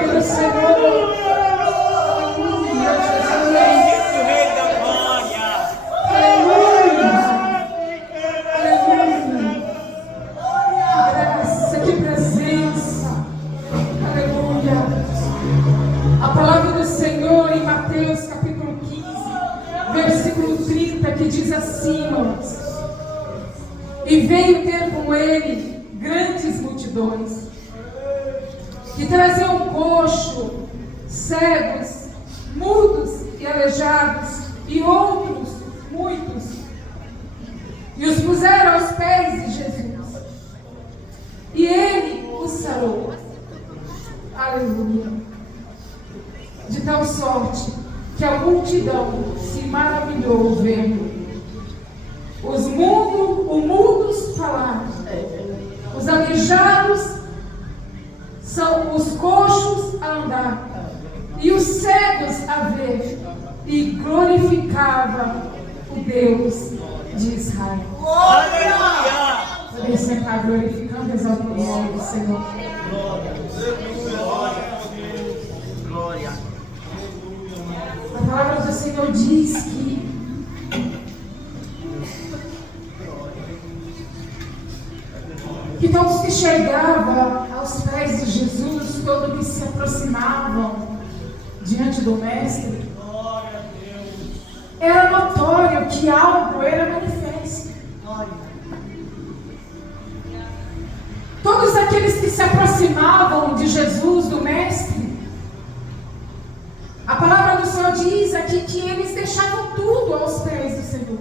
nome do Senhor. Aleluia, Jesus. O Rei da Glória. Aleluia. Aleluia. Que graça, que presença. Aleluia. A palavra do Senhor em Mateus capítulo 15, versículo 30, que diz assim, irmãos: e veio ter com ele grandes multidões, que traziam coxo, cegos, mudos e aleijados, e outros muitos, e os puseram aos pés de Jesus, e ele os sarou. Aleluia. De tal sorte que a multidão se maravilhou vendo os mudos falar, os aleijados, são os coxos a andar, e os cegos a ver, e glorificava o Deus de Israel. Aleluia! Podem sentar glorificando, exaltando o nome do Senhor. Glória. A palavra do Senhor diz que todos que chegavam aos pés de Jesus, todos que se aproximavam diante do Mestre, era notório que algo era manifesto. Todos aqueles que se aproximavam de Jesus, do Mestre, a palavra do Senhor diz aqui que eles deixavam tudo aos pés do Senhor.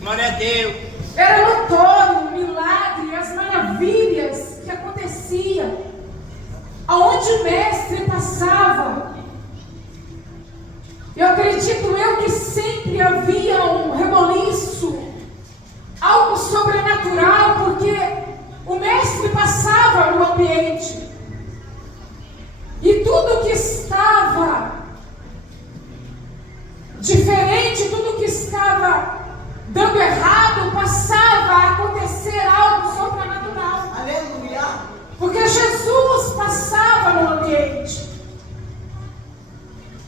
Glória a Deus. Era notório o milagre, as maravilhas que aconteciam aonde o Mestre passava. Eu acredito que sempre havia um reboliço, algo sobrenatural, porque o Mestre passava no ambiente. E tudo que estava diferente, tudo que estava dando errado, passava a acontecer algo sobrenatural. Aleluia. Porque Jesus passava no ambiente.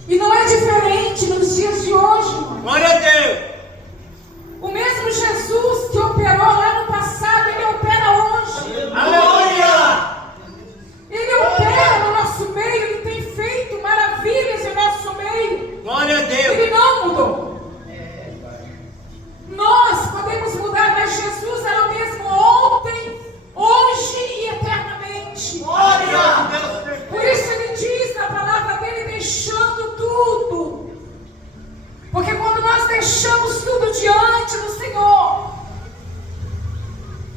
E não é diferente nos dias de hoje, irmão. Glória a Deus. O mesmo Jesus que operou lá no passado, ele opera hoje. Aleluia. Ele opera no nosso meio, ele tem feito maravilhas em nosso meio. Glória a Deus. Ele não mudou. Nós podemos mudar, mas Jesus era o mesmo ontem, hoje e eternamente. Glória a Deus. Por isso ele diz na palavra dele, deixando tudo. Porque quando nós deixamos tudo diante do Senhor,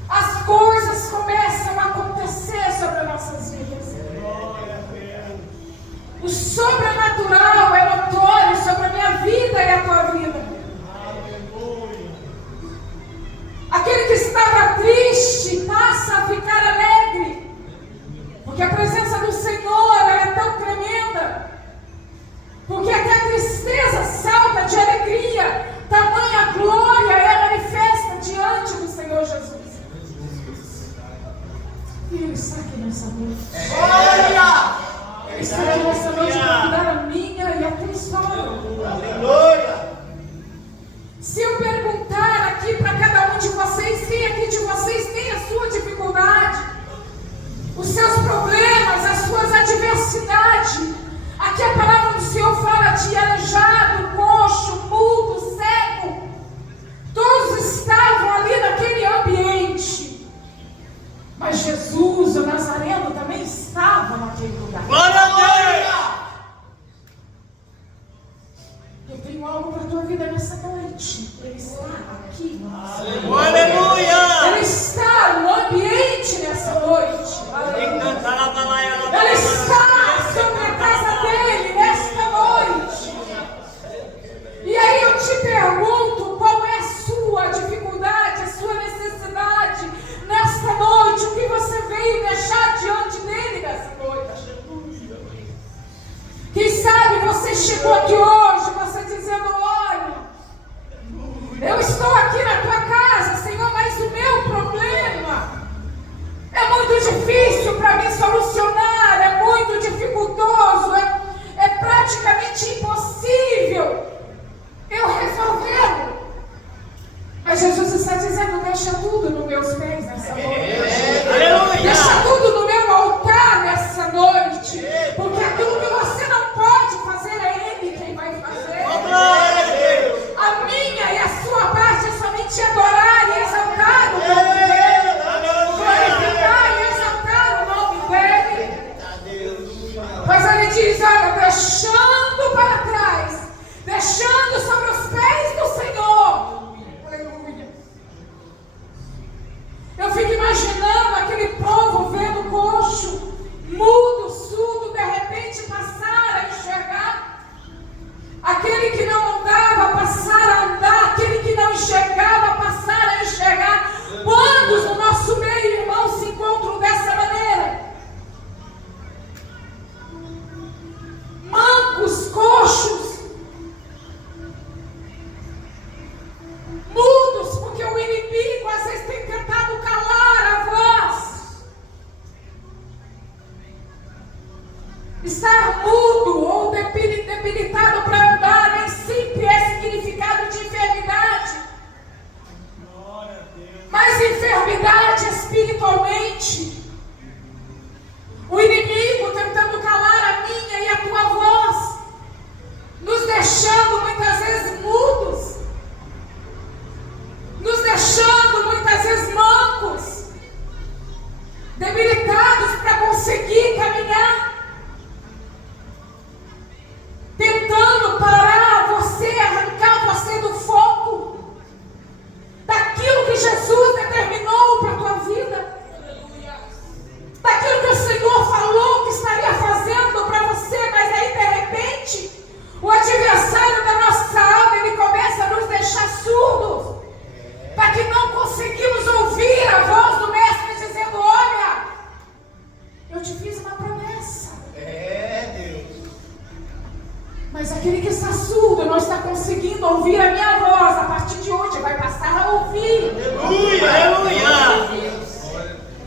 as coisas começam a acontecer sobre as nossas vidas. O sobrenatural é notório sobre a minha vida e a tua vida. Aquele que estava triste passa a ficar alegre, porque a presença do Senhor é tão tremenda, porque até a tristeza salta de alegria, tamanha glória é manifesta diante do Senhor Jesus. E Ele está aqui nessa noite. Glória. Ele está aqui nessa noite para mudar a minha e a tua história. Aleluia. Se eu perguntar aqui para cada um de vocês, quem aqui de vocês tem a sua dificuldade, os seus problemas, as suas adversidades, aqui a palavra do Senhor fala de aleijado, coxo, mudo, cego, todos estavam ali naquele ambiente, mas Jesus, o Nazareno, também estava naquele lugar. Glória a Deus. Eu tenho algo para a tua vida nessa noite. Ele está aqui. Aleluia. Ele está no ambiente nessa noite. Ele está sobre a casa dele nesta noite. E aí eu te pergunto, qual é a sua dificuldade, a sua necessidade nesta noite? O que você veio deixar diante dele nessa noite? Quem sabe você chegou aqui hoje, você dizendo, olha, eu estou aqui na tua casa, Senhor, mas o meu problema é muito difícil para mim solucionar, é muito dificultoso. diz: olha, deixando para trás, deixando sobre os pés do Senhor. Aleluia. Eu fico imaginando aquele povo vendo coxo, mudo, surdo, de repente passar a enxergar. Aquele que não andava passar a andar, aquele que não enxergava passar a enxergar. Quantos no nosso meio, irmãos, se encontram dessa maneira? Mancos, coxos, mudos, porque o inimigo às vezes tem tentado calar a voz. Estar mudo ou debilitado para andar nem sempre é significado de enfermidade. Mas enfermidade espiritualmente. O inimigo tentando calar a minha e a tua voz, nos deixando muitas vezes mudos, nos deixando muitas vezes mancos, debilitados para conseguir caminhar, tentando parar você, arrancar você do foco, daquilo que Jesus determinou para a tua vida, daquilo que o Senhor falou que estaria fazendo para você, mas aí de repente, o adversário da nossa alma, ele começa a nos deixar surdos, para que não conseguimos ouvir a voz do Mestre dizendo: olha, eu te fiz uma promessa. Deus. Mas aquele que está surdo não está conseguindo ouvir a minha voz. A partir de hoje vai passar a ouvir. Aleluia.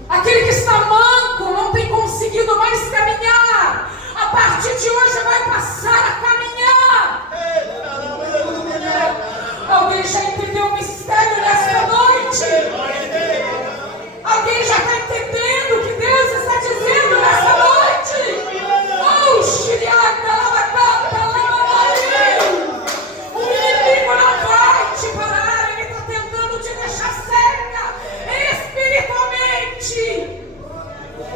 Aquele que está manco não tem conseguido mais caminhar. A partir de hoje vai passar a caminhar. Alguém já entendeu o mistério nesta noite? Alguém já está entendendo o que Deus está dizendo nesta noite? Oh, Shiriata, Lavacanta, Lavamari. O inimigo não vai te parar, ele está tentando te deixar cega espiritualmente.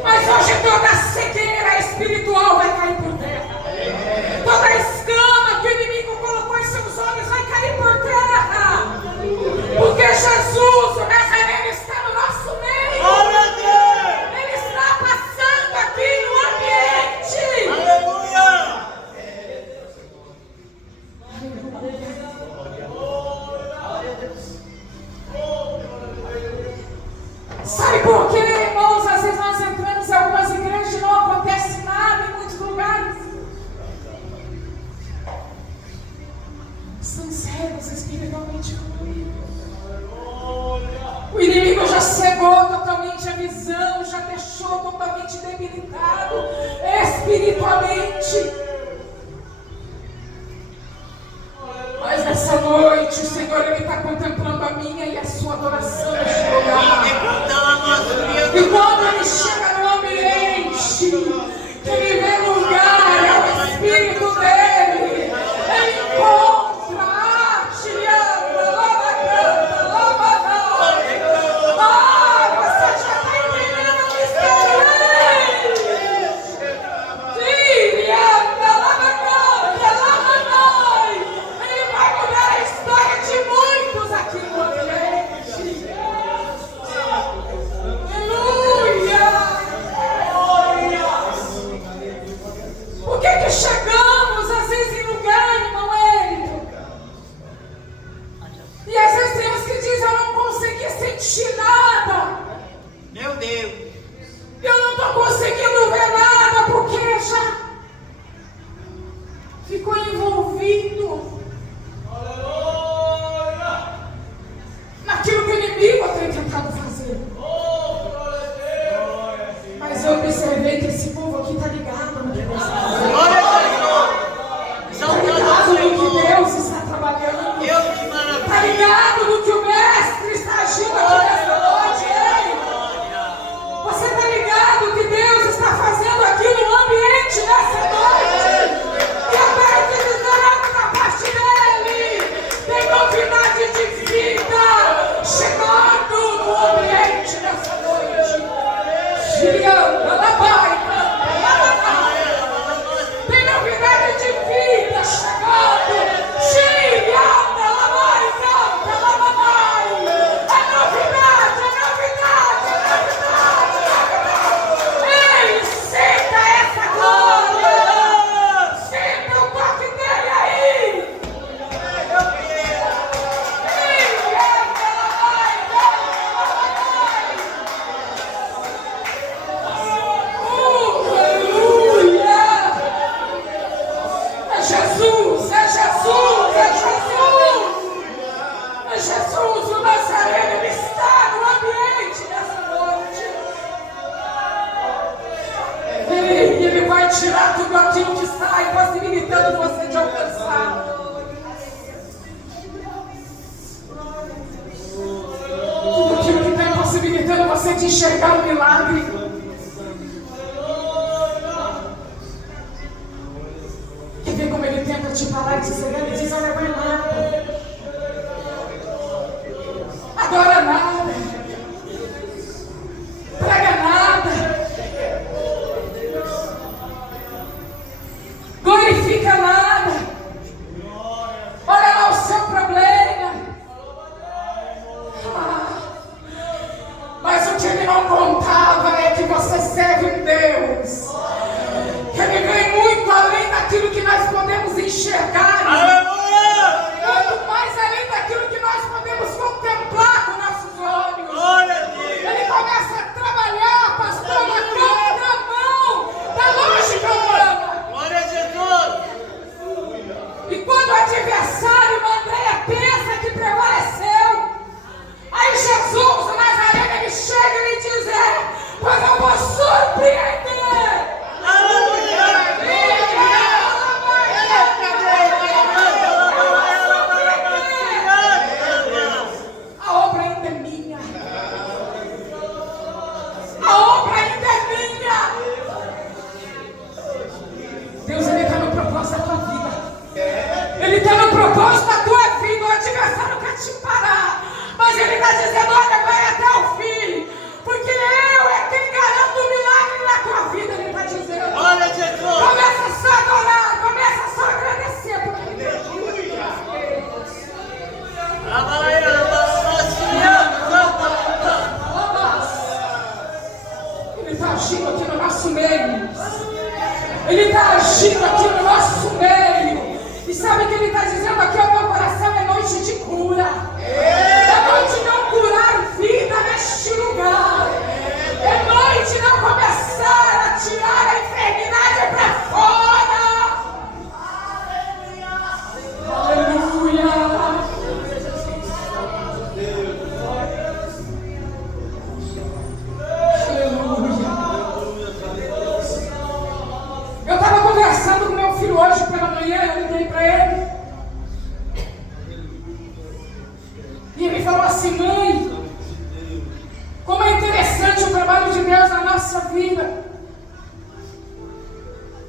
Mas hoje toda cegueira espiritual vai cair por terra. Toda escama que o inimigo colocou em seus olhos vai cair por terra. Porque Jesus, o Nazareno, está no nosso meio. Ele está passando aqui no ambiente. Aleluia. Sabe por quê, irmãos? Às vezes nós entramos em algumas igrejas e não acontece nada em muitos lugares. Estão cegos espiritualmente comigo. O inimigo já cegou totalmente a visão, já deixou totalmente debilitado espiritualmente. Mas nessa noite o Senhor, ele está contemplando a minha e a sua adoração neste lugar. E quando ele chega no ambiente, que ele vê lugar, é o Espírito dele, ele encontra a Tiana, Lavacanta, Lavadai. Ah, você já está entendendo o mistério? Tiana, tirar tudo aquilo que está impossibilitando você de alcançar. Tudo aquilo que está impossibilitando você de enxergar o milagre. Quer ver como ele tenta te parar e te cegar? Ele diz: olha, vai nada. Adora nada. Prega nada. Glorifica nada. Olha lá o seu problema. Mas o que ele não contava é que você serve um Deus que ele vem muito além daquilo que nós podemos enxergar. Aleluia! Muito mais além daquilo que nós podemos contemplar com nossos olhos. Glória a Deus! Ele começa a trabalhar, pastor, na contramão da lógica humana. Glória a Jesus! E quando o adversário, Andréia, pensa que prevaleceu, aí Jesus, o Nazareno, ele chega e ele diz: pois eu vou surpreender. A obra ainda é minha. A obra ainda é minha. Deus, ele está no propósito da tua vida. Ele está no propósito da tua vida. O adversário quer te parar, mas ele está dizendo: olha, vai até o fim, porque eu é quem garanto o milagre na tua vida. Ele está dizendo: Glória a Jesus! começa só a adorar, começa só a agradecer, porque ele tem Ele está agindo aqui no nosso meio. Ele está agindo aqui no nosso meio. E sabe o que ele está dizendo aqui ao meu coração? É noite de cura. É noite de não curar vida neste lugar. É noite de não começar a tirar a enfermidade para fora. Aleluia. Eu estava conversando com meu filho hoje pela manhã, eu liguei para ele. E ele falou assim: mãe, como é interessante o trabalho de Deus na nossa vida.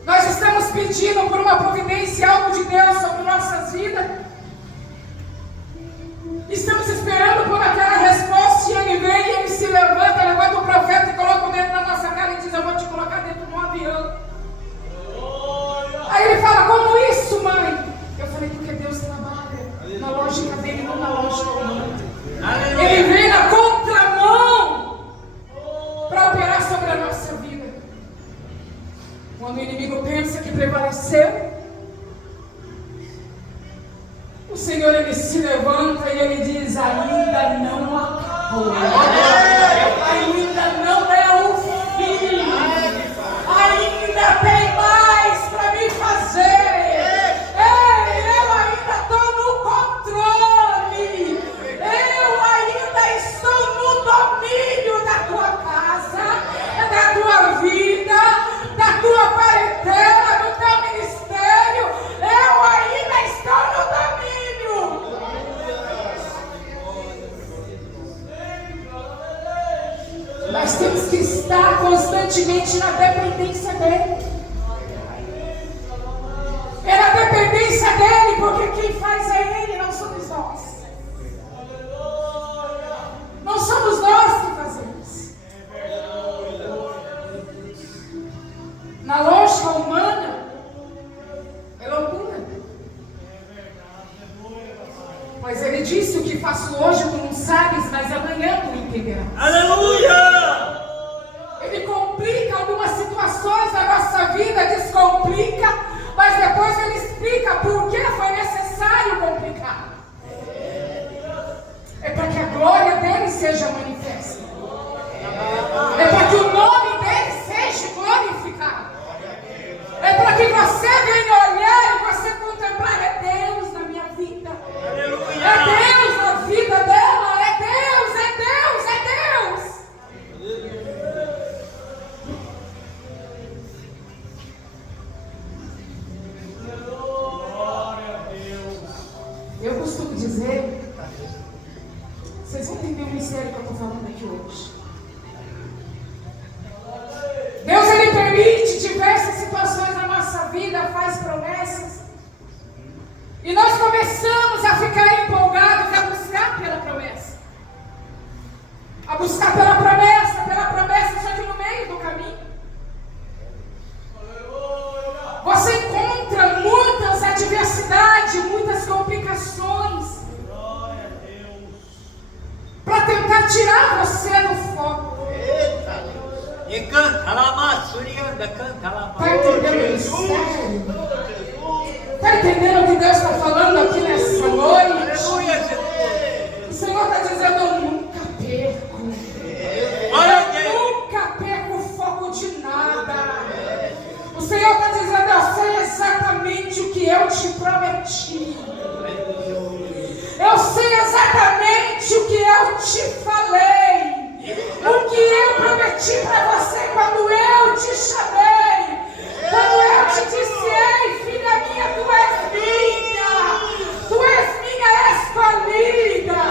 Nós estamos pedindo por uma providência, algo de Deus sobre nossas vidas. Estamos esperando por aquela resposta, e ele vem, e ele se levanta o profeta e coloca o dedo na nossa cara e diz: eu vou te colocar dentro de um avião. Aí ele fala: como isso, mãe? Eu falei: porque Deus trabalha na lógica dele, não na lógica humana. Ele vem na contramão para operar sobre a nossa vida. Quando o inimigo pensa que prevaleceu, o Senhor, ele se levanta e ele diz: ainda não acabou. Ainda não é o fim. Ainda tem mais para me fazer. Eu ainda estou no controle. Eu ainda estou no domínio da tua casa, da tua vida, da tua parentela, do teu ministério. Eu ainda estou no domínio. Nós temos que estar constantemente na dependência dele. É na dependência dele, porque quem faz é ele, não somos nós. Não somos nós que fazemos. Na lógica humana, é loucura. Pois ele disse: o que faço hoje tu não sabes, mas amanhã tu entenderás. Aleluia! Ele complica algumas situações da nossa vida, descomplica, mas depois ele explica por que foi necessário complicar. É para que a glória dele seja manifesta. É para que o nome dele seja glorificado. É para que você venha olhar e você contemplar: é Deus na minha vida. É Deus na vida dela. É Deus, é Deus, é Deus. tirar você do foco. E canta lá, Massurianda, canta lá. Está entendendo isso? Está entendendo o que Deus está falando aqui nessa noite? Aleluia, Jesus. O Senhor está dizendo, eu nunca perco. Glória a Eu Deus. nunca perco o foco de nada. O Senhor está dizendo, eu sei exatamente o que eu te prometi. Eu sei exatamente o que eu te falei. O que eu prometi para você quando eu te chamei. Quando eu te disse, ei, filha minha, tu és minha. Tu és minha escolhida.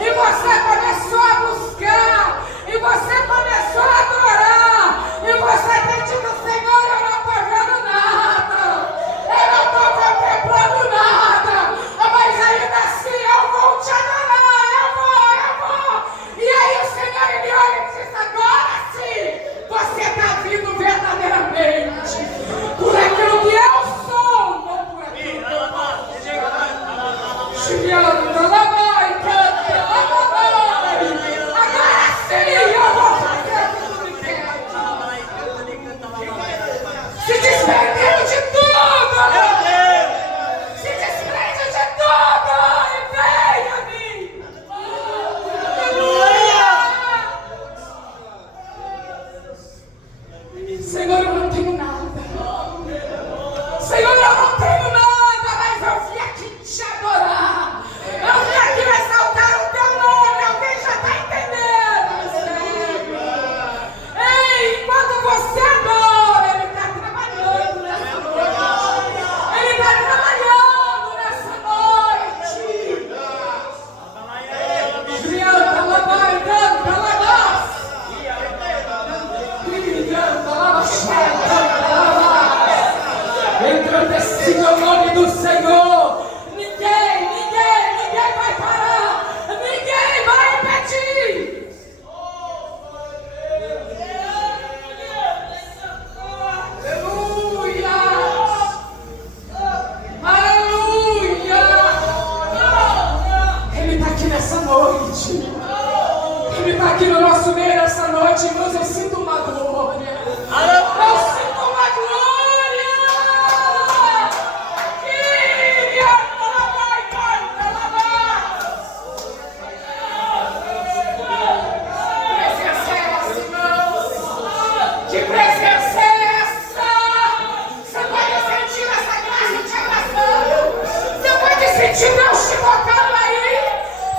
E você começou a buscar. E você começou a adorar. E você tem dito, Senhor, eu não estou vendo nada. Eu não estou contemplando nada. Mas ainda assim eu vou te adorar. Eu vou. E aí o Senhor ele olha e diz, agora sim, você está vindo verdadeiramente. Por aquilo que eu sou, não por aquilo que eu faço. Chiviando, lamai, canta, lamai. Agora sim eu vou fazer o que tu me pede. Se desprendendo de tudo. Se desprende de tudo e vem a mim. Senhor, eu não tenho nada. Senhor, eu não tenho nada, mas eu vim aqui te adorar. Eu vim aqui exaltar o teu nome. Alguém já está entendendo, Senhor? Ei, enquanto você adora, Ele está trabalhando nessa noite. Ele está trabalhando nessa noite. Crianta, lamai, canta, lamai. Engrandecido o nome do Senhor. Ninguém vai parar. Ninguém vai impedir. Aleluia. Aleluia. Ele está aqui nessa noite. Ele está aqui no nosso meio essa noite, irmãos. Eu sinto uma glória. Eu sinto uma glória. Presença é essa, irmãos? Que presença é essa? Você pode sentir essa graça te abraçando. Você pode sentir Deus te tocando aí.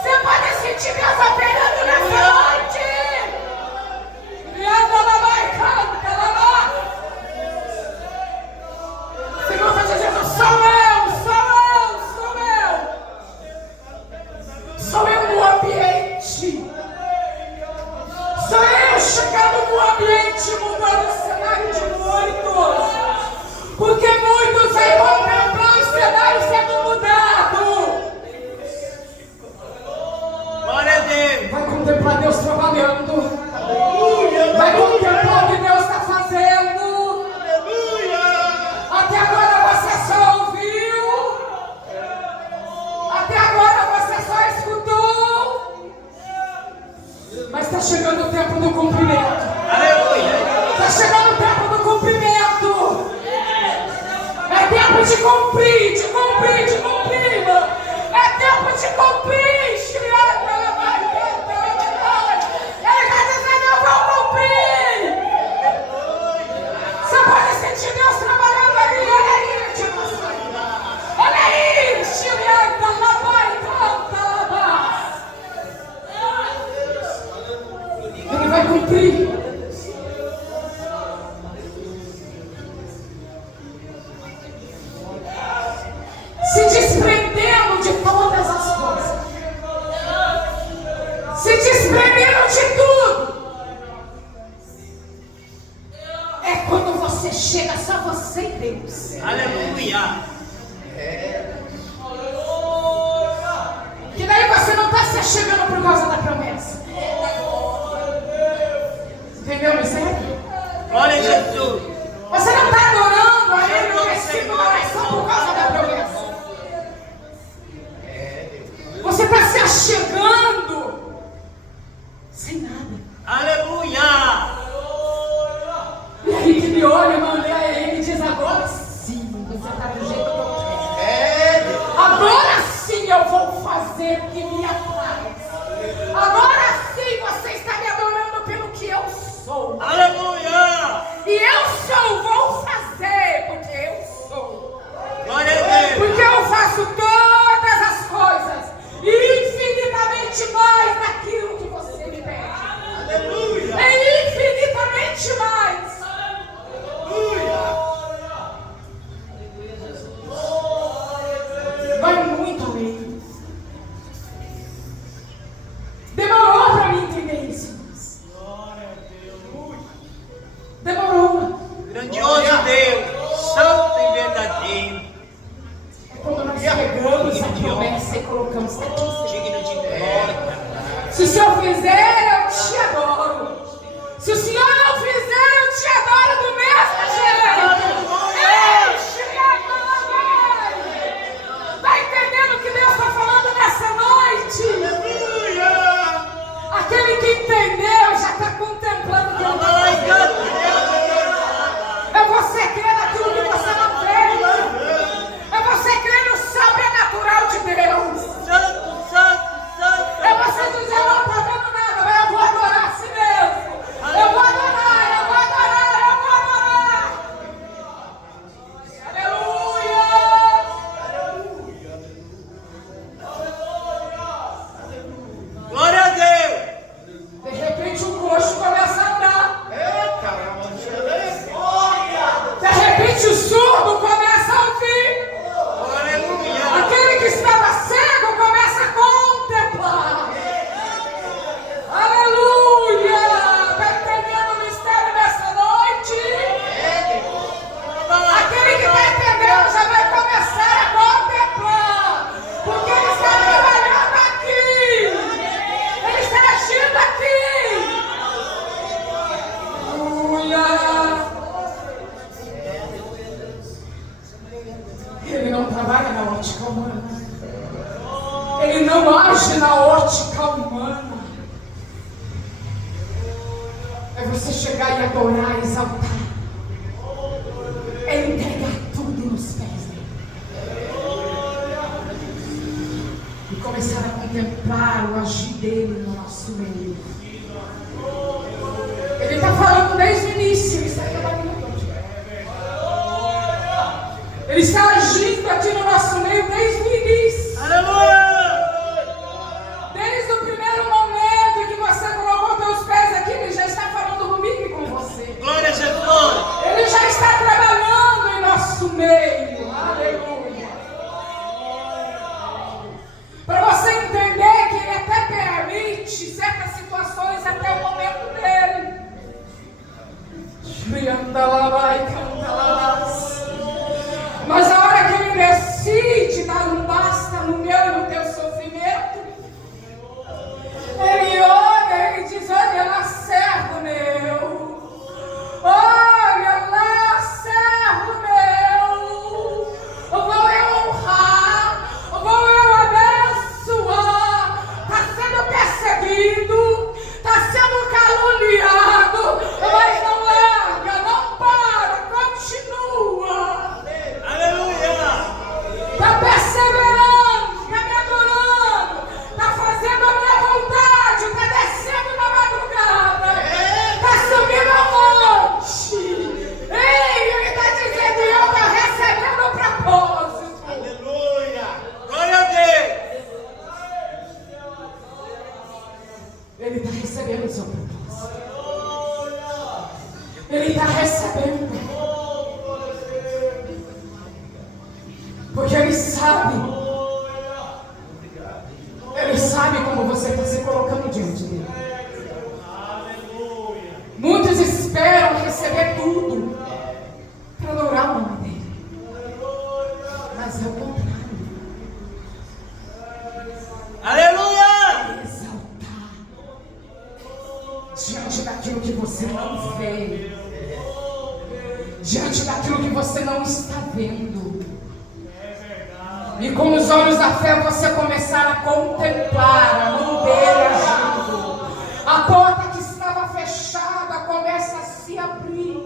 Você pode sentir Deus operando nessa noite. Anda lá, vai, canta lá. O Senhor está dizendo, sou eu no ambiente. Sou eu chegando no ambiente, mudando o cenário de muitos. Porque muitos aí vão contemplar o cenário sendo mudado. Glória a Deus. Vai contemplar Deus trabalhando. Vai contemplar o que Deus está fazendo. Até agora você só ouviu. Até agora você só escutou. Mas está chegando o tempo do cumprimento. Aleluia. Está chegando o tempo do cumprimento. É tempo de cumprir, mano. É tempo de cumprir. Ele está dizendo, eu vou cumprir. Você pode sentir Deus trabalhando ali. Olha aí, tipo assim. Olha aí, Chilianta, labai, canta, labai. Ele vai cumprir. Se desprendendo de todas as coisas. Se desprendendo de tudo. É quando você chega só você e Deus. Aleluia. Que daí você não está se chegando por causa da promessa. Entendeu, miséria? Glória a Jesus. Você não está adorando a Ele nesse coração por causa da promessa. Você está se achegando Você está do jeito que eu quero. Agora sim eu vou fazer o que me apraz. Agora sim você está me adorando pelo que eu sou. Aleluia! E eu sou, vou fazer porque eu sou. Glória a Deus! Porque eu faço todas as coisas infinitamente mais daquilo que você me pede. Aleluia! É infinitamente mais. Vai muito além. Demorou para mim entender isso. Demorou. Grandioso Deus, santo e verdadeiro, É quando nós pegamos a promessa e colocamos aqui. digno de glória. Se o Senhor fizer, eu te adoro. Se o Senhor não fizer, eu te adoro do mesmo jeito. Está entendendo o que Deus está falando nessa noite? Aleluia! Aquele que entendeu já está contemplando o que eu estou fazendo. É você crer naquilo que você não vê. É você crer no sobrenatural de Deus. Santo, santo, santo! É você dizer, eu não estou vendo nada, mas eu vou adorar a si mesmo. Eu vou adorar, eu vou adorar, eu vou adorar. Aleluia. Glória a Deus! De repente o coxo começa a andar. De repente o surdo começa a ouvir. Aleluia! Aquele que estava cego começa a contemplar. Aleluia! Está entendendo o mistério dessa noite? Aquele que está entendendo já vai começar a contemplar. Porque ele está trabalhando aqui. Ele está agindo aqui. Aleluia! Ele não trabalha na ótica humana. Ele não age na ótica humana. É você chegar e adorar, exaltar. É entregar tudo nos pés dele. E começar a contemplar o agir dele no nosso meio. Ele está falando desde o início. Ele está trabalhando. Ele está agindo aqui no nosso meio desde o início. Aleluia! Desde o primeiro momento em que você colocou teus pés aqui, ele já está falando comigo e com você. Glória a Jesus! Ele já está trabalhando em nosso meio. Aleluia. Para você entender que ele até permite certas situações até o momento dele. Mas a hora que ele decide dar um basta no meu e no teu sofrimento, ele olha e diz: olha lá, servo meu. Olha lá, servo meu. Vou eu honrar, vou eu abençoar. Está sendo perseguido, está sendo caluniado, mas não larga, não para, continua. Aleluia! Está perseverando, está me adorando, está fazendo a minha vontade, está descendo na madrugada, está subindo ao monte. Ei, ele está dizendo: eu estou recebendo o propósito. Aleluia! Glória a Deus! Ele está recebendo o seu propósito. Ele está recebendo. Porque ele sabe como você está se colocando diante dele. Muitos esperam receber tudo para adorar o nome dele, mas é o contrário. Aleluia! Exaltar diante daquilo que você não vê, diante daquilo que você não está vendo. E com os olhos da fé você começar a contemplar a mão dele agindo. A porta que estava fechada começa a se abrir.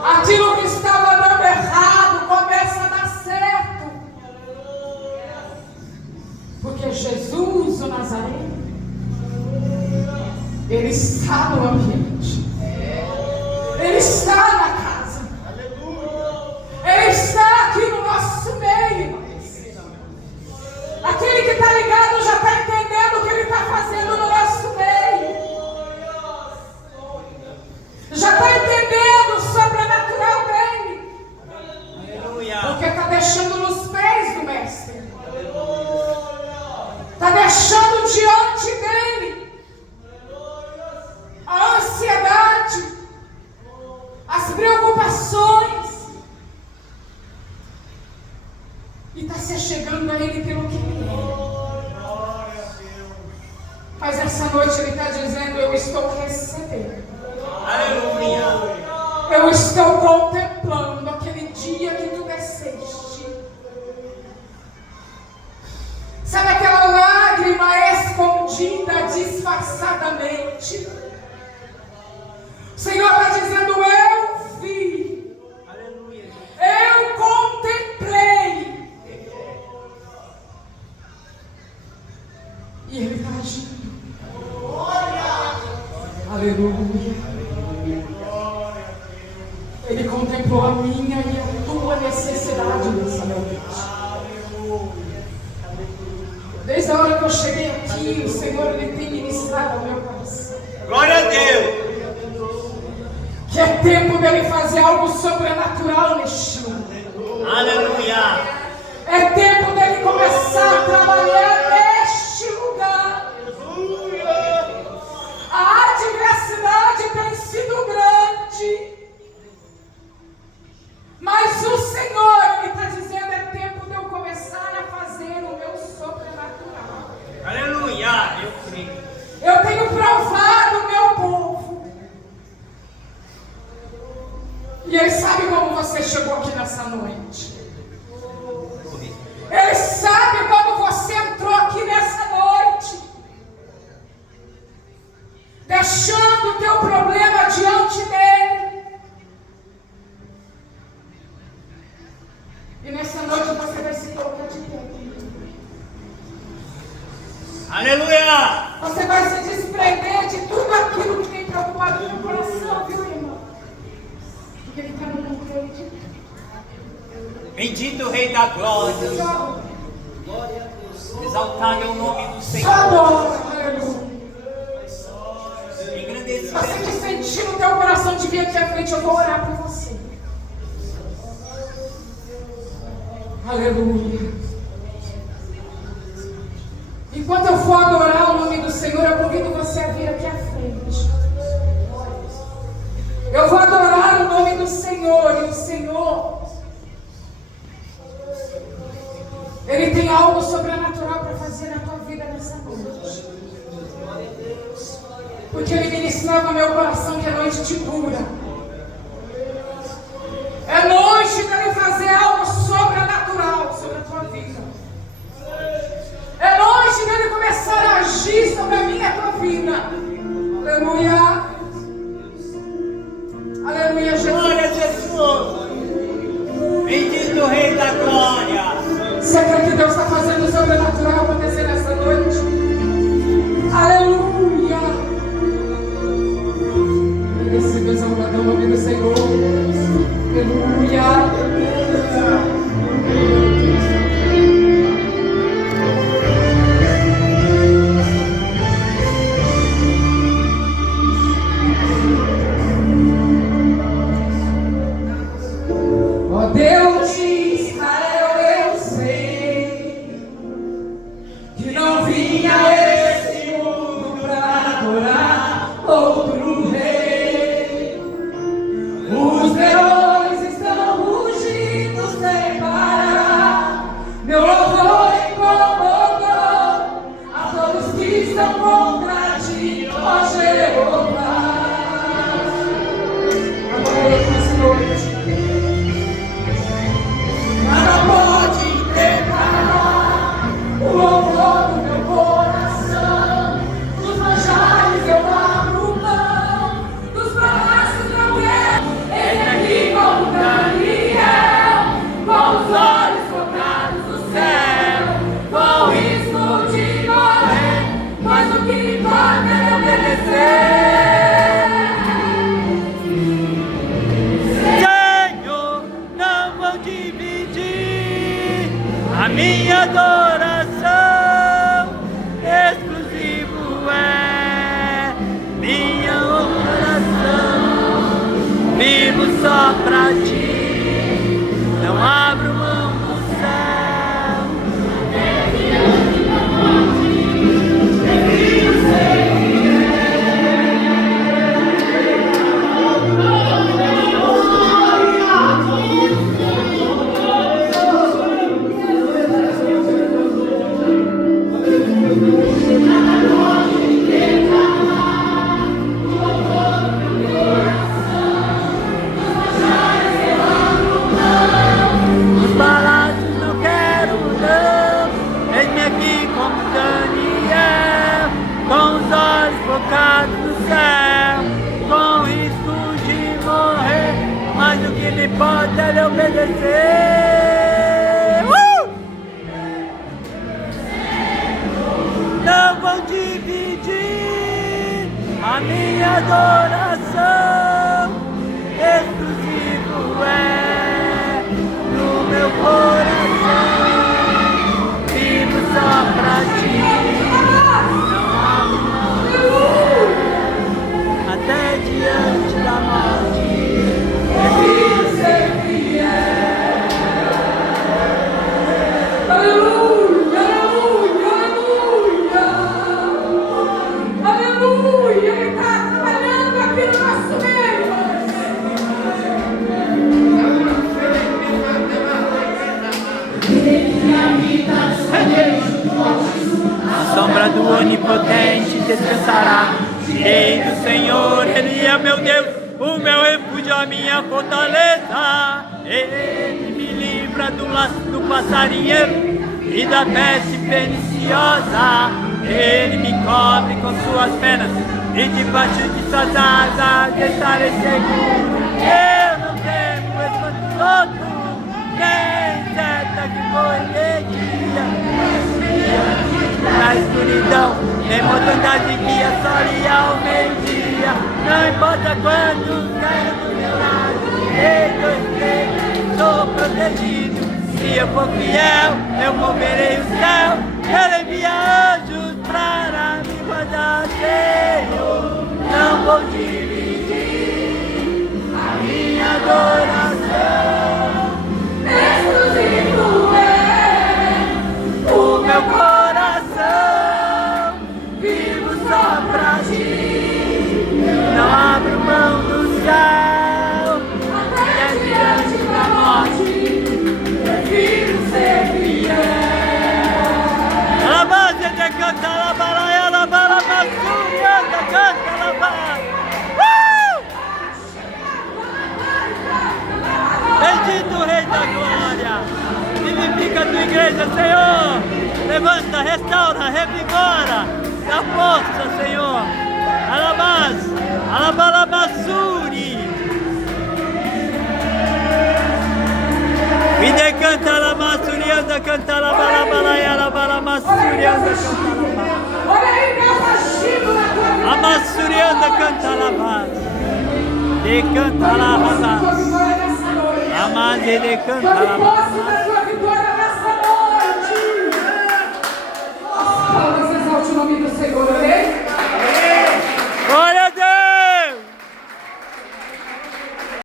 Aquilo que estava está no ambiente. Ele está na casa. Ele está aqui no nosso meio. Aquele que está ligado já está entendendo o que Ele está fazendo no nosso meio. Já está entendendo o sobrenatural dele. Porque está deixando nos pés do Mestre. Está deixando diante dele a ansiedade, as preocupações. E está se achegando a ele pelo que ele é. Mas essa noite ele está dizendo: eu estou recebendo. Aleluia. Eu estou contemplando aquele dia que tu desceste. Sabe aquela lágrima escondida disfarçadamente? O Senhor está dizendo: eu vi. Aleluia. Eu contemplei. E Ele está agindo. Aleluia. Ele contemplou a minha e a tua necessidade nessa noite. Desde a hora que eu cheguei aqui, o Senhor Ele tem ministrado ao meu coração. Glória a Deus. Que é tempo dele fazer algo sobrenatural neste lugar. Aleluia. É tempo dele começar a trabalhar neste lugar. A adversidade tem sido grande. Mas o Senhor, Ele está dizendo: é tempo de eu começar a fazer o meu sobrenatural. Aleluia. Eu creio. Eu tenho provado o meu povo. E Ele sabe como você chegou aqui nessa noite. Ele sabe como você entrou aqui nessa noite. Deixando o teu problema diante dele. E nessa noite você vai se colocar de pé. Aleluia. Você vai se desprender de tudo aquilo que tem preocupado no teu coração, viu, irmão? Porque Ele está no controle de tudo. Bendito o Rei da Glória. Exaltai o nome do Senhor. Adora, aleluia. Engrandecer. Você que sentiu no teu coração de vir aqui à frente, eu vou orar por você. Aleluia. Enquanto eu for adorar o nome do Senhor, eu convido você a vir aqui à frente. Eu vou adorar o nome do Senhor. E o Senhor, Ele tem algo sobrenatural para fazer na tua vida nessa noite. Porque Ele ministrava meu coração que é noite de cura. É noite para Ele fazer algo sobrenatural sobre a tua vida. É noite para Ele começar a agir sobre a minha e a tua vida. Aleluia. Aleluia, Jesus. Glória a Jesus. Bendito o Rei da Glória. Você crê que Deus está fazendo o sobrenatural acontecer nessa noite? Aleluia. Agradecidos ao nome do Senhor. Aleluia. Deus de Israel, eu sei que não vinha esse mundo para adorar outro rei. Os leões estão minha adoração exclusivo é minha oração. Vivo só pra ti, não abro mão do céu. Os palácios não quero não, eis-me aqui como Daniel, com os olhos focados no céu, com risco de morrer, mas o que me importa é lhe obedecer. Não vou dividir a minha adoração, exclusivo é no meu coração. Vivo só pra ti, não abro mão até diante da morte. Prefiro ser fiel. Aleluia, aleluia, aleluia. Ele está trabalhando aqui no nosso meio. A sombra do Onipotente descansará. Direi do Senhor, Ele é meu Deus, o meu refúgio, a minha fortaleza. Ele me livra do laço do passarinheiro e da peste perniciosa. Ele me cobre com suas penas e debaixo de suas asas estarei seguro. Eu não temo espanto todo, nem seta que foi de dia. Na escuridão, nem mortandade de guia, sole ao meio-dia. Não importa quando caia do meu lado, direito ou esquerdo, sou protegido. Se eu for fiel, eu moverei o céu. Ele envia anjos para me guardar, Senhor. Não vou dividir a minha adoração. Exclusivo é O meu coração, vivo só pra ti, não abro mão do céu, até diante da morte, prefiro ser fiel. Alabança, te canta, alabalaia, alabala, massuri, anda, canta, alabala. Bendito o Rei da Glória, vivifica a tua igreja, Senhor. Levanta, restaura, revigora, dá força, Senhor. Alabás, alabalabassuri. E de canta, alamassuri, anda, canta, alabalabalaia, alabalamassuri, anda, canta, alabás. olha aí, Deus agindo na tua vida. Amassuri, anda, canta, alabás. De canta, alabás. Vitória nessa noite. Amade, de canta, Tome alabás. posse da sua